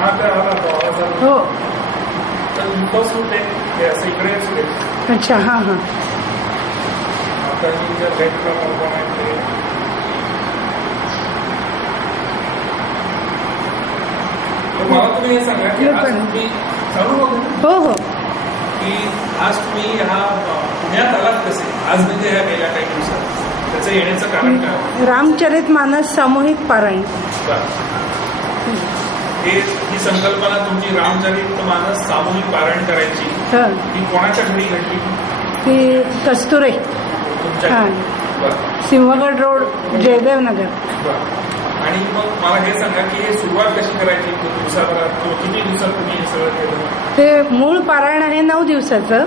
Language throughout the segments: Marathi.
हा. हो. अच्छा हां हां. हे हो हो. की आज तुम्ही हा अ, पुण्यात आलात कसे? आज म्हणजे ह्या गेल्या काही दिवसात. त्याचं येण्याचं कारण काय? रामचरित मानस सामूहिक पारायण. हे ही संकल्पना तुमची रामचरित मानस सामूहिक पारायण करायची. हं. कोणाच्या घरी घडली? ती कस्तुरे. हां. सिंहगड रोड जयदेव नगर. आणि मग मला हे सांगा की हे सुरुवात कशी करायची? दिवसाभरात किती दिवसात तुम्ही हे सगळं केलं? ते मूळ पारायण आहे नऊ दिवसाचं.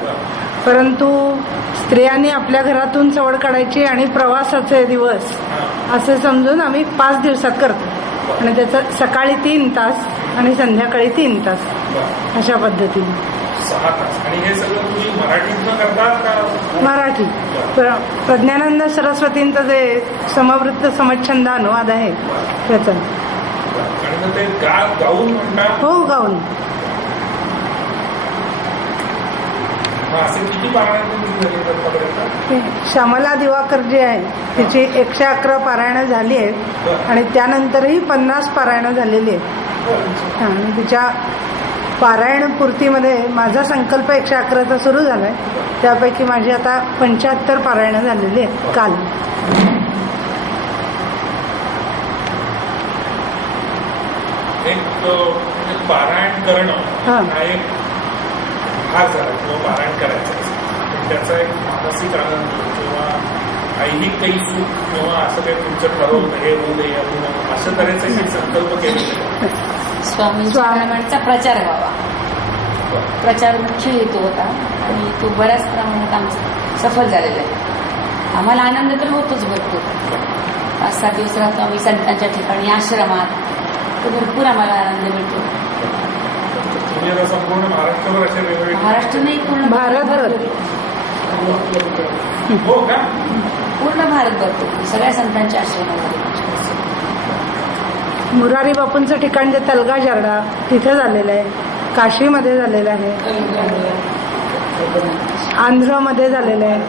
परंतु स्त्रियांनी आपल्या घरातून सवड काढायची आणि प्रवासाचे दिवस. असे समजून आम्ही पाच दिवसात करतो. आणि त्याचं सकाळी तीन तास आणि संध्याकाळी तीन तास. अशा पद्धतीने. सहा तास. आणि हे सगळं तुम्ही मराठीतनं करतात का? मराठी. प्र- प्रज्ञानंद सरस्वतींचं जे समवृत्त समच्छंद अनुवाद आहे त्याचं. आणि मग ते गा गाऊन म्हणतात हो गाऊन मग असे किती पारायण तुम्ही झाले आतापर्यंत ते श्यामला दिवाकर जे आहे तिची एकशे अकरा पारायणं झाली आहेत आणि त्यानंतरही पन्नास पारायणं झालेली आहेत. आणि तिच्या पारायण पूर्तीमध्ये माझा संकल्प एकशे अकराचा सुरू झालाय. त्यापैकी माझी आता पंच्याहत्तर पारायणं झालेली आहेत काल. एक म्हणजे पारायण करणं हां. हा एक भाग झाला किंवा पारायण करायचं. त्याचा एक मानसिक आनंद किंवा ऐहिक काही सुख किंवा असं काही तुमचं ठरवलं हे होऊ नये, असं तऱ्हेचे काही संकल्प केलेले. स्वामींच्या स्वामी- नामांचा प्रचार व्हावा. प्रचार मुख्य हेतू होता आणि तो बऱ्याच प्रमाणात आमचा सफल झालेला आहे. आम्हाला आनंद तर होतोच भरपूर. पाच सात दिवस राहतो आम्ही संतांच्या ठिकाणी आश्रमात. तर भरपूर आम्हाला आनंद मिळतो. संपूर्ण महाराष्ट्रभर असे वेगवेगळे महाराष्ट्र नाही पूर्ण भारतभर. हो का? पूर्ण भारत भरतो सगळ्या संतांच्या आश्रमामध्ये मुरारी बापूंचं ठिकाण जे तलगा जारडा तिथे झालेलं आहे. काशीमध्ये झालेलं आहे. आंध्रमध्ये झालेलं आहे.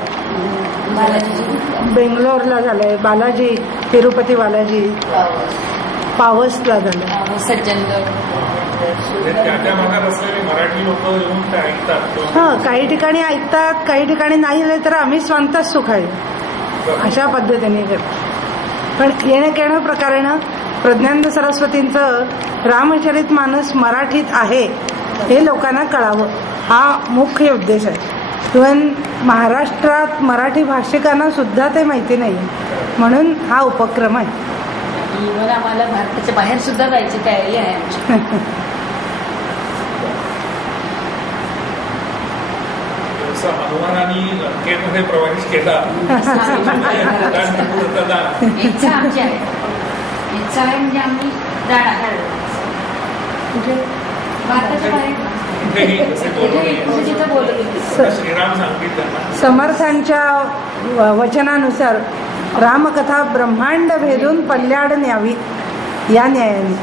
बालाजी. बेंगलोरला झालंय. बालाजी तिरुपती बालाजी. पावसला झालंय. सज्जनगड. हा काही ठिकाणी ऐकतात काही ठिकाणी नाही आले तर आम्ही स्वांतच सुख आहे अशा पद्धतीने पण येण्या केण्या प्रकारेनं प्रज्ञानंद सरस्वतींचं रामचरित मानस मराठीत आहे हे लोकांना कळावं. हा मुख्य उद्देश आहे. इव्हन महाराष्ट्रात मराठी भाषिकांना सुद्धा ते माहिती नाही. म्हणून हा उपक्रम आहे. इव्हन आम्हाला भारताच्या बाहेर सुद्धा जायची तयारी आहे आमची. जसं हनुमानाने लंकेमध्ये प्रवेश केला इच्छा आमची आहे. इच्छा आहे म्हणजे आम्ही जाणार म्हणजे? भारताच्या बाहेर आता श्रीराम सांगतील समर्थांच्या वचनानुसार रामकथा ब्रह्मांड भेदून पल्ल्याड न्यावी या न्यायाने